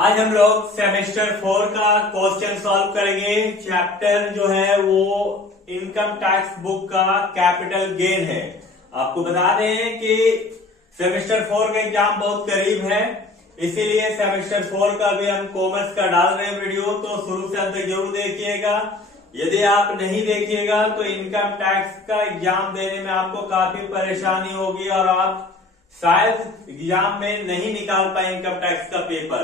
आज हम लोग सेमेस्टर 4 का क्वेश्चन सॉल्व करेंगे। चैप्टर जो है वो इनकम टैक्स बुक का कैपिटल गेन है। आपको बता दें कि सेमेस्टर 4 का एग्जाम बहुत करीब है, इसीलिए सेमेस्टर 4 का भी हम कॉमर्स का डाल रहे हैं वीडियो, तो शुरू से अंत तक जरूर देखिएगा। यदि आप नहीं देखिएगा तो इनकम टैक्स का एग्जाम देने में आपको काफी परेशानी होगी और आप शायद एग्जाम में नहीं निकाल पाए इनकम टैक्स का पेपर।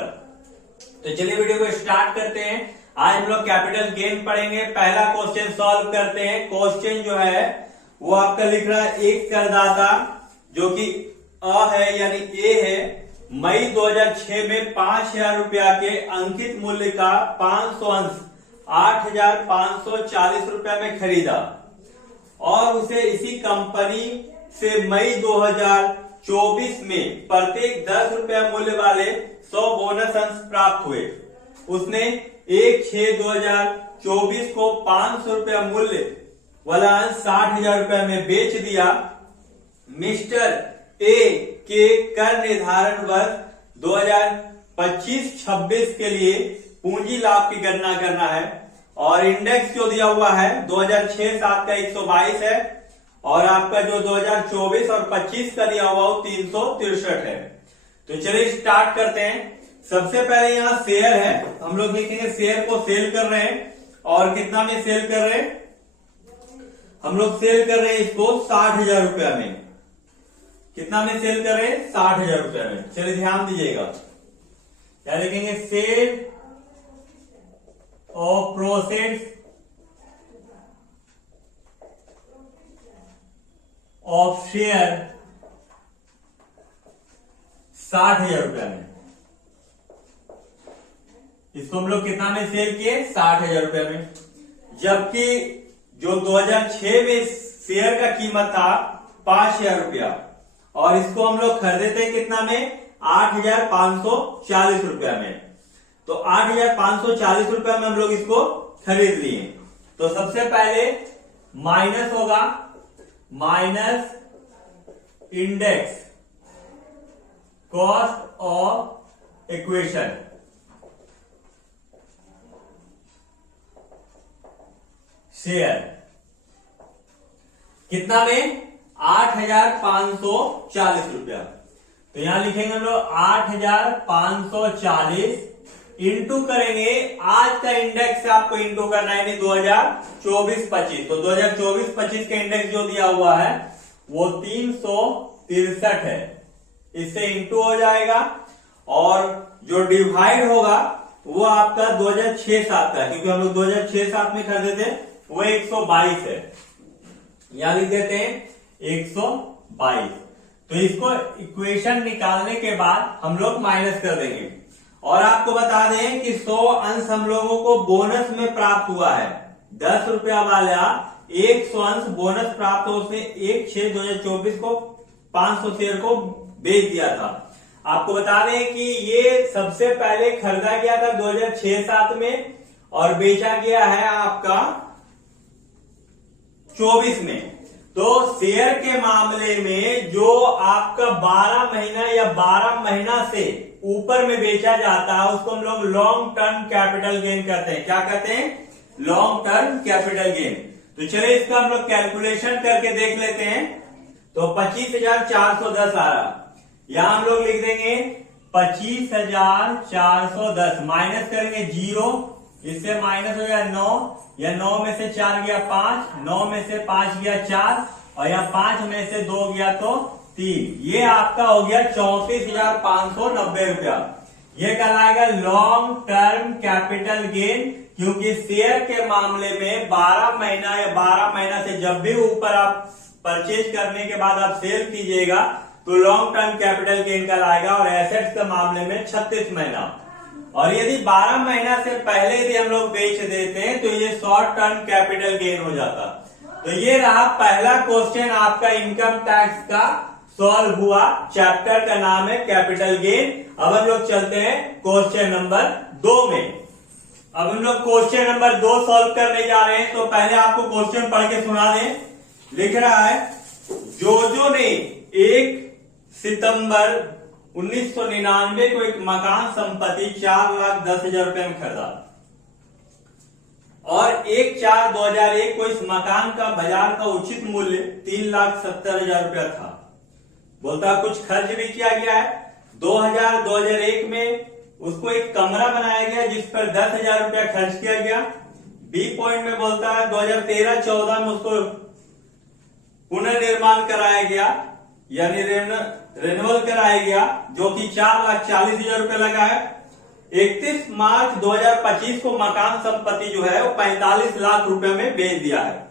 तो चलिए वीडियो को स्टार्ट करते हैं। आज हम लोग कैपिटल गेन पढ़ेंगे। पहला क्वेश्चन सॉल्व करते हैं। क्वेश्चन जो है वो आपका लिख रहा है, एक करदाता जो कि अ है यानी ए है, मई 2006 में 5,000 रुपया के अंकित मूल्य का 500 अंश 8,540 रुपया में खरीदा और उसे इसी कंपनी से मई 2024 में प्रत्येक 10 रुपया मूल्य वाले 100 बोनस अंश प्राप्त हुए। उसने 1/6/2024 को 500 रुपया मूल्य वाला अंश 60,000 रुपया में बेच दिया। मिस्टर ए के कर निर्धारण वर्ष 2025-26 के लिए पूंजी लाभ की गणना करना है और इंडेक्स जो दिया हुआ है 2006-7 का 122 है और आपका जो 2024 और 25 का दिया हुआ वो 363 है। तो चलिए स्टार्ट करते हैं। सबसे पहले यहाँ शेयर है, हम लोग देखेंगे शेयर को सेल कर रहे हैं और कितना में सेल कर रहे हैं, हम लोग सेल कर रहे हैं इसको 60,000 रुपया में। कितना में सेल कर रहे हैं, 60,000 रुपया में। चलिए ध्यान दीजिएगा, क्या लिखेंगे, sale of process of share 60,000 रुपया में। इसको हम लोग कितना में सेल किए, 60,000 रुपया में। जबकि जो 2006 में शेयर का कीमत था 5,000 रुपया और इसको हम लोग खरीदे थे कितना में, 8,540 रुपया में। तो 8,540 रुपया में हम लोग इसको खरीद लिए। तो सबसे पहले माइनस होगा, minus index cost of equation, share कितना में, 8,540 रुपया। तो यहां लिखेंगे हम लोग 8,540 इंटू करेंगे आज का इंडेक्स से आपको इंटू करना है, यानी 2024-25। तो 2024-25 का इंडेक्स जो दिया हुआ है वो 363 है, इससे इंटू हो जाएगा और जो डिवाइड होगा वो आपका 2006-7 का, क्योंकि हम लोग 2006-7 में खरीदे थे, वो 122 है। यहां लिख देते हैं 122। तो इसको इक्वेशन निकालने के बाद हम लोग माइनस कर देंगे और आपको बता दें कि 100 अंश हम लोगों को बोनस में प्राप्त हुआ है। 10 रुपया वाला 100 अंश बोनस प्राप्त हो, उसने 1/6/2024 को 500 शेयर को बेच दिया था। आपको बता दें कि ये सबसे पहले खरीदा गया था 2006-7 में और बेचा गया है आपका 24 में। तो शेयर के मामले में जो आपका 12 महीना या 12 महीना से ऊपर में बेचा जाता है उसको हम लोग लॉन्ग टर्म कैपिटल गेन कहते हैं। क्या कहते हैं, लॉन्ग टर्म कैपिटल गेन। तो चलिए इसका हम लोग कैलकुलेशन करके देख लेते हैं। तो 25,410 आ रहा, यहां हम लोग लिख देंगे 25,410, माइनस करेंगे 0, इससे माइनस हो गया 9, या 9 में से 4 गया 5, 9 में से 5 गया 4 और यहाँ 5 में से 2 गया तो 3। ये आपका हो गया 34,590 रुपया। ये कहलाएगा लॉन्ग टर्म कैपिटल गेन, क्योंकि शेयर के मामले में 12 महीना या 12 महीना से जब भी ऊपर आप परचेज करने के बाद आप सेल कीजिएगा तो लॉन्ग टर्म कैपिटल गेन कहलाएगा और एसेट्स के मामले में 36 महीना। और यदि 12 महीना से पहले यदि हम लोग बेच देते हैं तो ये शॉर्ट टर्म कैपिटल गेन हो जाता। तो ये रहा पहला क्वेश्चन आपका इनकम टैक्स का सॉल्व हुआ। चैप्टर का नाम है कैपिटल गेन। अब हम लोग चलते हैं क्वेश्चन नंबर 2 में। अब हम लोग क्वेश्चन नंबर 2 सॉल्व करने जा रहे हैं। तो पहले आपको क्वेश्चन पढ़ के सुना दें। लिख रहा है, जोजो ने 1 सितंबर 1999 को एक मकान संपत्ति 4,10,000 रुपए में खरीदा और 1/4/2001 को इस मकान का बाजार का उचित मूल्य 3,70,000 रुपया था। बोलता कुछ खर्च भी किया गया है। 2001 में उसको एक कमरा बनाया गया जिस पर 10,000 रुपया खर्च किया गया। बी पॉइंट में बोलता है 2013-14 में उसको पुनर्निर्माण कराया गया यानी रेन्युअल कराया गया जो कि 4,40,000 रुपया लगा है। 31 मार्च 2025 को मकान संपत्ति जो है वो 45 लाख रुपए में बेच दिया है।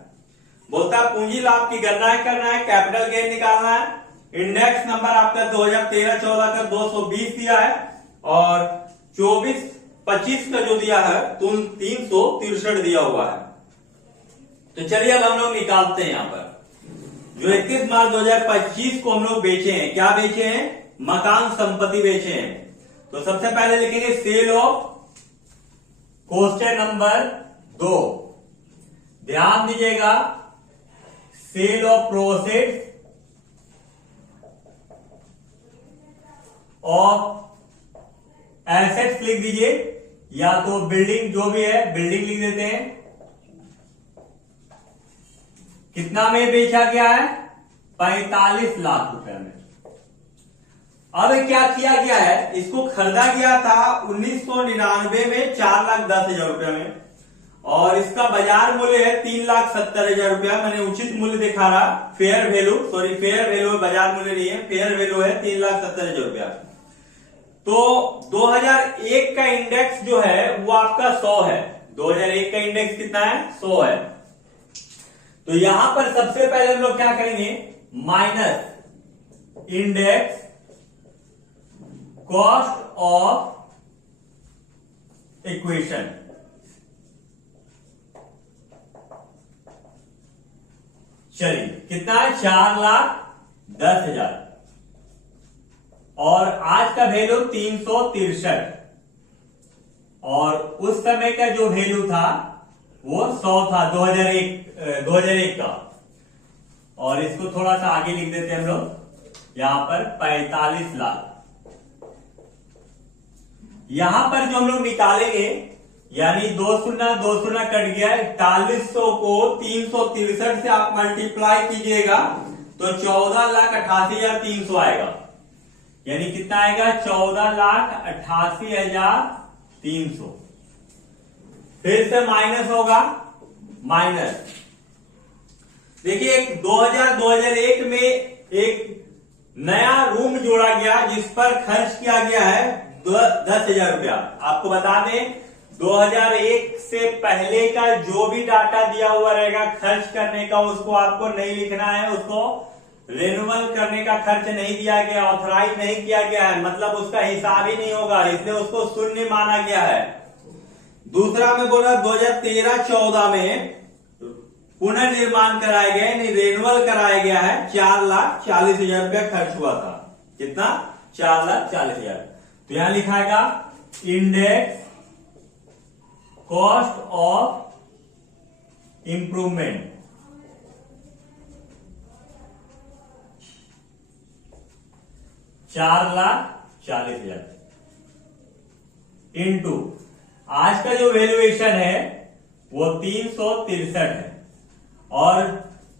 बोलता है पूंजी लाभ की गणना करना है, कैपिटल गेन निकालना है। इंडेक्स नंबर आपका 2013-14 का 220 दिया है और 24-25 का जो दिया है तो 363 दिया हुआ है। तो चलिए अब हम लोग निकालते हैं। यहां पर जो 31 मार्च 2025 को हम लोग बेचे हैं, क्या बेचे हैं? मकान संपत्ति बेचे हैं। तो सबसे पहले लिखेंगे सेल ऑफ, क्वेश्चन नंबर 2, ध्यान दीजिएगा, sale of process of assets लिख दीजिए या तो बिल्डिंग जो भी है बिल्डिंग लिख देते हैं। कितना में बेचा गया है? 45 लाख रुपए में। अब क्या किया गया है? इसको खरीदा गया था 1999 में 4,10,000 रुपए में और इसका बाजार मूल्य है 3,70,000 रुपया। मैंने उचित मूल्य दिखा रहा, fair value, sorry fair value बाजार मूल्य नहीं है, फेयर वैल्यू है 3,70,000 रुपया। तो 2001 का इंडेक्स जो है वो आपका 100 है। 2001 का इंडेक्स कितना है? 100 है। तो यहां पर सबसे पहले हम लोग क्या करेंगे? Minus index cost of equation, चलिए कितना है? 4,10,000 और आज का वैल्यू 363 और उस समय का जो वैल्यू था वो 100 था 2001 का। और इसको थोड़ा सा आगे लिख देते हैं हम लोग, यहां पर 45 लाख। यहां पर जो हम लोग निकालेंगे यानी 2 शून्य कट गया, 4100 को 363 से आप मल्टीप्लाई कीजिएगा तो 14,88,300 आएगा। यानी कितना आएगा? 14,88,300। फिर से माइनस होगा, माइनस देखिए 2001 में एक नया रूम जोड़ा गया जिस पर खर्च किया गया है 10,000 रुपया। आपको बता दें 2001 से पहले का जो भी डाटा दिया हुआ रहेगा खर्च करने का उसको आपको नहीं लिखना है, उसको रेन्युअल करने का खर्च नहीं दिया गया, ऑथराइज नहीं किया गया है, मतलब उसका हिसाब ही नहीं होगा, इसलिए उसको शून्य माना गया है। दूसरा में बोला 2013-14 में पुनर्निर्माण कराया गया यानी रेन्युअल कराया गया है, 4,40,000 रुपया खर्च हुआ था। कितना? 4,40,000। तो यहां लिखाएगा index cost of improvement, $4,40,000 into आज का जो वैल्यूएशन है वो 363 है और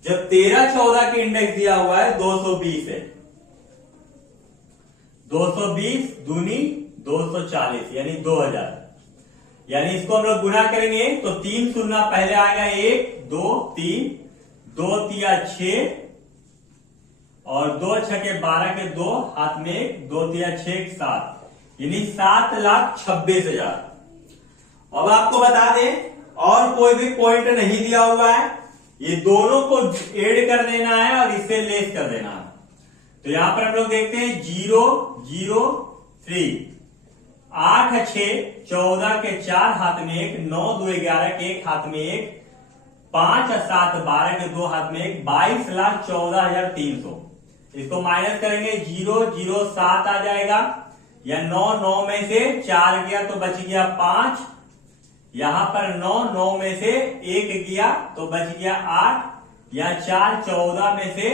जब 13-14 के इंडेक्स दिया हुआ है 220 है, 220 दूनी 240 यानी 2,000। यानी इसको हम लोग गुना करेंगे तो 3 शून्य पहले आएगा, 1 2 3, 2 तिया 6 और 2 छके 12 के 2 हाथ में 1, 2 तिया 6 7 यानी 7,26,000। अब आपको बता दें और कोई भी पॉइंट नहीं दिया हुआ है, ये दोनों को ऐड कर देना है और इसे लेस कर देना है। तो यहां पर हम लोग देखते हैं 0 0 3, 8 6 14 के 4 हाथ में 1, 9 2 11 के 1 हाथ में 1, 5 7 12 के 2 हाथ में 1, 22,14,300। इसको माइनस करेंगे 0 0 7 आ जाएगा या 9 9 में से 4 गया तो बच गया 5, यहां पर 9 9 में से 1 गया तो बच गया 8 या 4 14 में से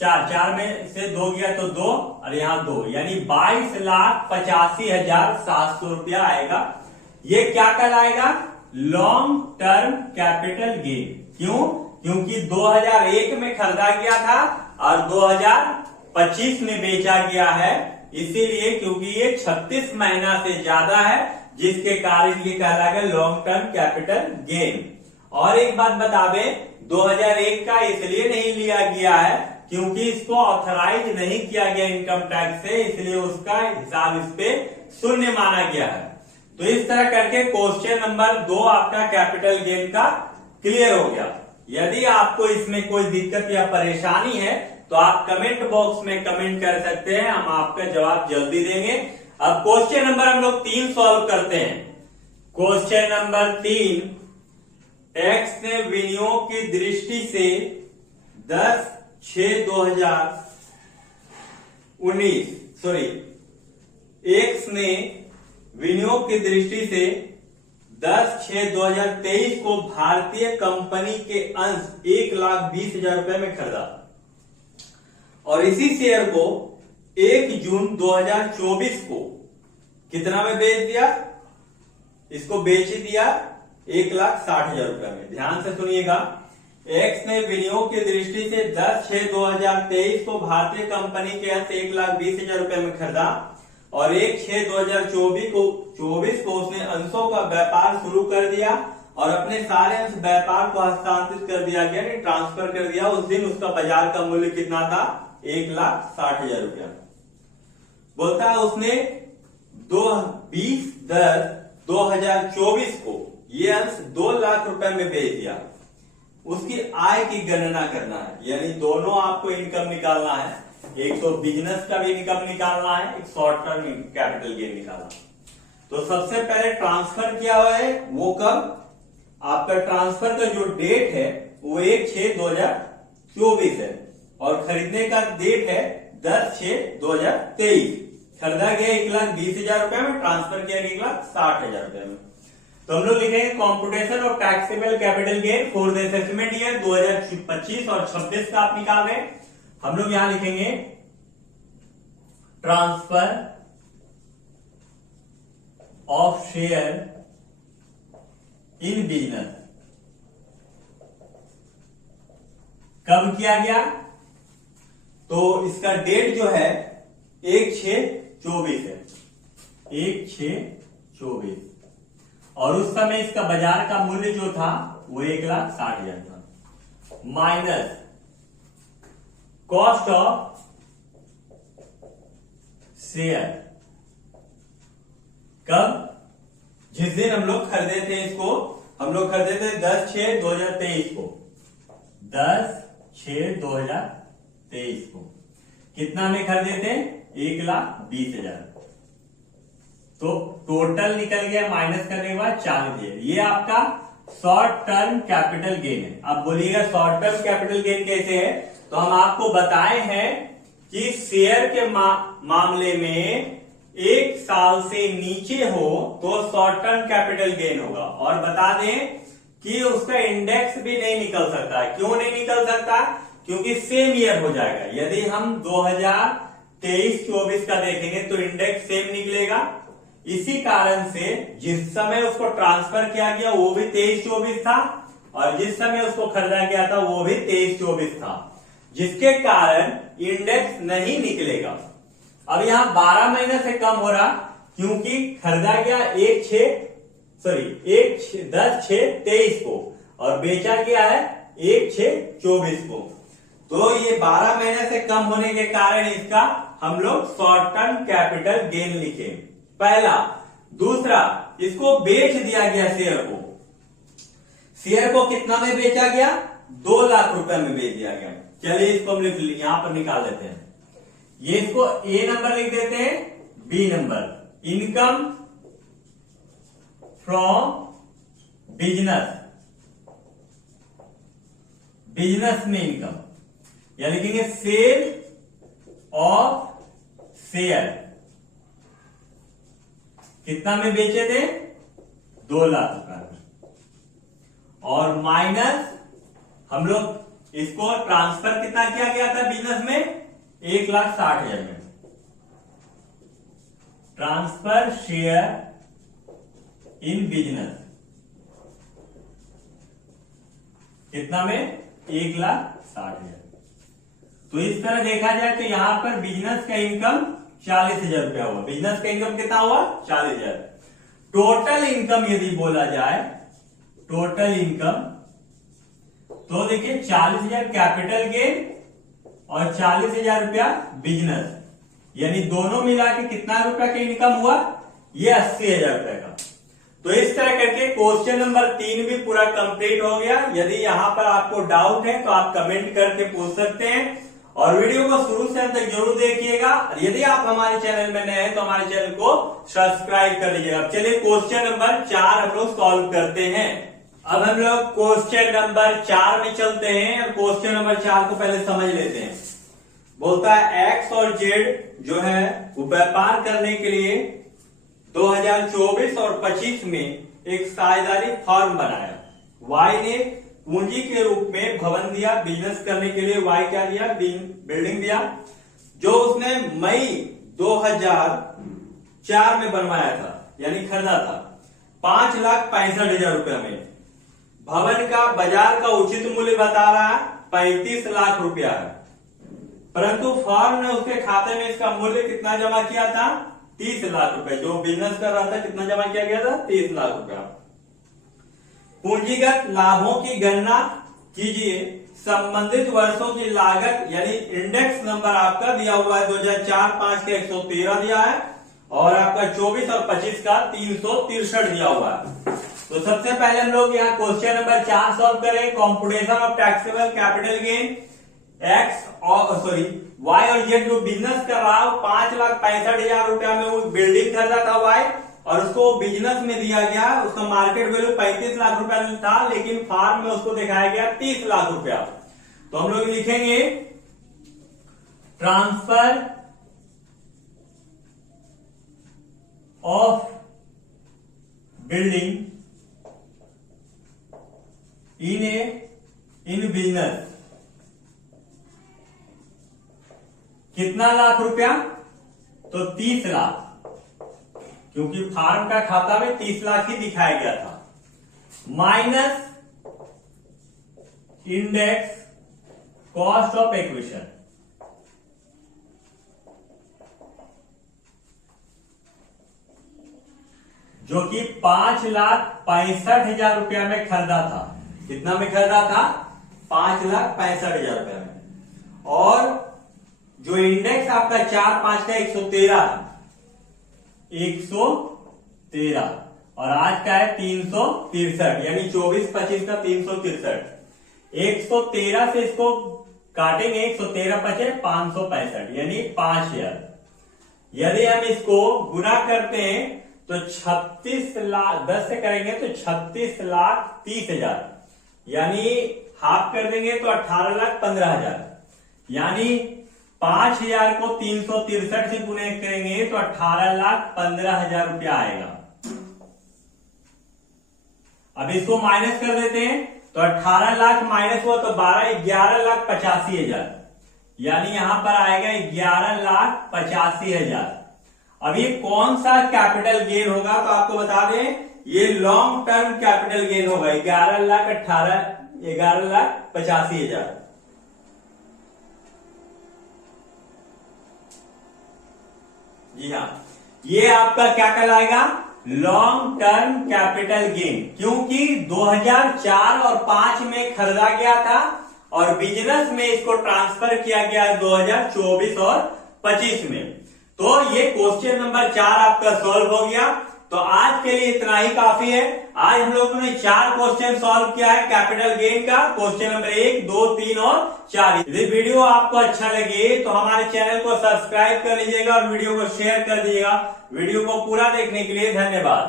चार में से 2 गया तो 2 और यहाँ 2, यानी 22,85,700 रुपया आएगा। ये क्या कहलाएगा? Long term capital gain. क्यों? क्योंकि 2001 में खरीदा गया था और 2025 में बेचा गया है, इसीलिए क्योंकि ये 36 महीना से ज्यादा है, जिसके कारण ये कहलाएगा लॉन्ग टर्म कैपिटल गेन। और एक बात बता दें, 2001 का इसलिए नहीं लिया गया है क्योंकि इसको ऑथराइज नहीं किया गया इनकम टैक्स से, इसलिए उसका हिसाब इस पे शून्य माना गया है। तो इस तरह करके क्वेश्चन नंबर 2 आपका कैपिटल गेन का क्लियर हो गया। यदि आपको इसमें कोई दिक्कत या परेशानी है तो आप कमेंट बॉक्स में कमेंट कर सकते हैं, हम आपका जवाब जल्दी देंगे। अब क्वेश्चन नंबर हम लोग 3 सॉल्व करते हैं। क्वेश्चन नंबर 3, एक्स ने विनियोग की दृष्टि से 10/6/2019 एक्स ने विनियोग की दृष्टि से 10/6/2023 को भारतीय कंपनी के अंश 1,20,000 रुपए में खरीदा और इसी शेयर को 1 जून 2024 को कितना में बेच दिया? इसको बेच दिया 1,60,000 रुपए में। ध्यान से सुनिएगा, एक्स ने विनियोग की दृष्टि से 10/6/2023 को भारतीय कंपनी के अंश 1,20,000 रुपए में खरीदा और 1/6/2024 को उसने अंशों का व्यापार शुरू कर दिया और अपने सारे अंश व्यापार को हस्तांतरित कर दिया गया, ट्रांसफर कर दिया। उस दिन उसका बाजार का मूल्य कितना था? 1,60,000 रुपया। बोलता है उसने 20/10/2024 को ये अंश 2 लाख रुपए में बेच दिया। उसकी आय की गणना करना है, यानी दोनों आपको इनकम निकालना है। एक तो बिजनेस का भी इनकम निकालना है, एक शॉर्ट टर्म कैपिटल गेन निकालना है। तो सबसे पहले ट्रांसफर किया हुआ है, वो कब? आपका ट्रांसफर का जो डेट है वो 1/6/2024 है और खरीदने का डेट है 10/6/2023। खरीदा गया 1,20,000 रुपए में, ट्रांसफर किया गया 1,60,000 रुपए में। तो हम लोग लिखेंगे computation of taxable capital gain for the assessment year 2025 और 26 का आप निकाल रहे हैं। हम लोग यहां लिखेंगे transfer of share in business कब किया गया? तो इसका डेट जो है 1/6/24 है, 1/6/24 और उस समय इसका बाजार का मूल्य जो था वो 1,60,000 था, माइनस कॉस्ट ऑफ शेयर कब? जिस दिन हम लोग खरीदे थे इसको, हम लोग खरीदे थे 10/6/2023 को, 10/6/2023 को कितना में खरीदे थे? 1,20,000। तो टोटल निकल गया, माइनस करने के बाद 40,000। ये आपका शॉर्ट टर्म कैपिटल गेन है। अब बोलिएगा शॉर्ट टर्म कैपिटल गेन कैसे है? तो हम आपको बताए हैं कि शेयर के मामले में 1 साल से नीचे हो तो शॉर्ट टर्म कैपिटल गेन होगा। और बता दें कि उसका इंडेक्स भी नहीं निकल सकता है। क्यों नहीं निकल सकता? क्योंकि सेम ईयर हो जाएगा। यदि हम 2023-24 का देखेंगे तो इंडेक्स सेम निकलेगा। इसी कारण से जिस समय उसको ट्रांसफर किया गया वो भी 23-24 था और जिस समय उसको खरीदा गया था वो भी 23-24 था, जिसके कारण इंडेक्स नहीं निकलेगा। अब यहां 12 महीने से कम हो रहा क्योंकि खरीदा गया 10/6/23 को और बेचा गया है 1/6/24 को। तो ये 12 महीने से कम होने के कारण इसका हम लोग शॉर्ट टर्म कैपिटल गेन लिखे, पहला। दूसरा, इसको बेच दिया गया शेयर को। शेयर को कितना में बेचा गया? 2 लाख रुपए में बेच दिया गया। चलिए इसको हम यहां पर निकाल देते हैं। ये इसको ए नंबर लिख देते हैं, B number income from business, business में इनकम, या लिखेंगे सेल ऑफ शेयर। कितना में बेचे थे? 2 लाख रुपए में। और माइनस हम लोग इसको ट्रांसफर कितना किया गया था बिजनेस में? 1,60,000 में। ट्रांसफर शेयर इन बिजनेस कितना में? 1,60,000। तो इस तरह देखा जाए तो यहां पर बिजनेस का इनकम 40,000 रुपया हुआ। बिजनेस का इनकम कितना हुआ? 40,000। टोटल इनकम यदि बोला जाए, टोटल इनकम, तो देखिए 40,000 कैपिटल गेन और 40,000 रुपया बिजनेस, यानी दोनों मिला के कितना रुपया का इनकम हुआ? ये 80,000 रुपए का। तो इस तरह करके क्वेश्चन नंबर 3 भी पूरा कंप्लीट हो गया। यदि यहां पर आपको डाउट है तो आप कमेंट करके पूछ सकते हैं और वीडियो को शुरू से अंत तक जरूर देखिएगा। यदि आप हमारे चैनल में नए हैं तो हमारे चैनल को सब्सक्राइब कर लीजिएगा। चलिए क्वेश्चन नंबर 4 हम लोग सॉल्व करते हैं। अब हम लोग क्वेश्चन नंबर 4 में चलते हैं और क्वेश्चन नंबर 4 को पहले समझ लेते हैं। बोलता है एक्स और जेड जो है वो व्यापार करने के लिए 2024 और 25 में एक साझेदारी फर्म बनाया। वाई ने पूंजी के रूप में भवन दिया। बिजनेस करने के लिए वाई क्या दिया? बिल्डिंग दिया, जो उसने मई 2004 में बनवाया था, यानी खरीदा था 5,65,000 रुपया में। भवन का बाजार का उचित मूल्य बता रहा है 35 लाख रुपया है, परंतु फर्म ने उसके खाते में इसका मूल्य कितना जमा किया था? 30 लाख रुपए। जो बिजनेस कर रहा था कितना जमा किया गया था? 30 लाख रुपया। पूंजीगत लाभों की गणना कीजिए। संबंधित वर्षों की लागत, यानी इंडेक्स नंबर आपका दिया हुआ है 2004-5 का 113 दिया है और आपका 24 और 25 का 363 दिया हुआ है। तो सबसे पहले हम लोग यहाँ क्वेश्चन नंबर 4 सॉल्व करें। Computation of taxable capital gain. X और वाई और जेड जो बिजनेस कर रहा है 5,65,000 रुपया में वो बिल्डिंग खरीदा था वाई, और उसको बिजनेस में दिया गया। उसका मार्केट वैल्यू 35 लाख रुपया था, लेकिन फार्म में उसको दिखाया गया 30 लाख रुपया। तो हम लोग लिखेंगे transfer of building in business कितना लाख रुपया? तो 30 लाख, क्योंकि फार्म का खाता में 30 लाख ही दिखाया गया था, minus index cost of acquisition, जो कि 5,65,000 रुपया में खरीदा था। कितना में खरीदा था? 5,65,000 रुपया में। और जो इंडेक्स आपका 4-5 का 113 और आज का है 363, यानी 24-25 का 363। 113 से इसको काटेंगे, 113 बचे 565, यानी 5,000। यदि हम इसको गुना करते हैं तो 36 लाख 10 से करेंगे तो 36,30,000, यानी हाफ कर देंगे तो 18,15,000, यानी 5,000 को 363 से गुणे करेंगे तो 18,15,000 रुपया आएगा। अब इसको माइनस कर देते हैं तो 18 लाख माइनस हुआ तो 11,85,000, यानी यहां पर आएगा 11,85,000। अब ये कौन सा कैपिटल गेन होगा? तो आपको बता दें ये लॉन्ग टर्म कैपिटल गेन होगा 11,85,000। जी हाँ, ये आपका क्या कहलाएगा? लॉन्ग टर्म कैपिटल गेन, क्योंकि 2004 और 5 में खरीदा गया था और बिजनेस में इसको ट्रांसफर किया गया 2024 और 25 में। तो ये क्वेश्चन नंबर 4 आपका सॉल्व हो गया। तो आज के लिए इतना ही काफी है। आज हम लोगों ने 4 क्वेश्चन सॉल्व किया है कैपिटल गेन का, क्वेश्चन नंबर 1, 2, 3 और 4। यदि वीडियो आपको अच्छा लगे तो हमारे चैनल को सब्सक्राइब कर लीजिएगा और वीडियो को शेयर कर दीजिएगा। वीडियो को पूरा देखने के लिए धन्यवाद।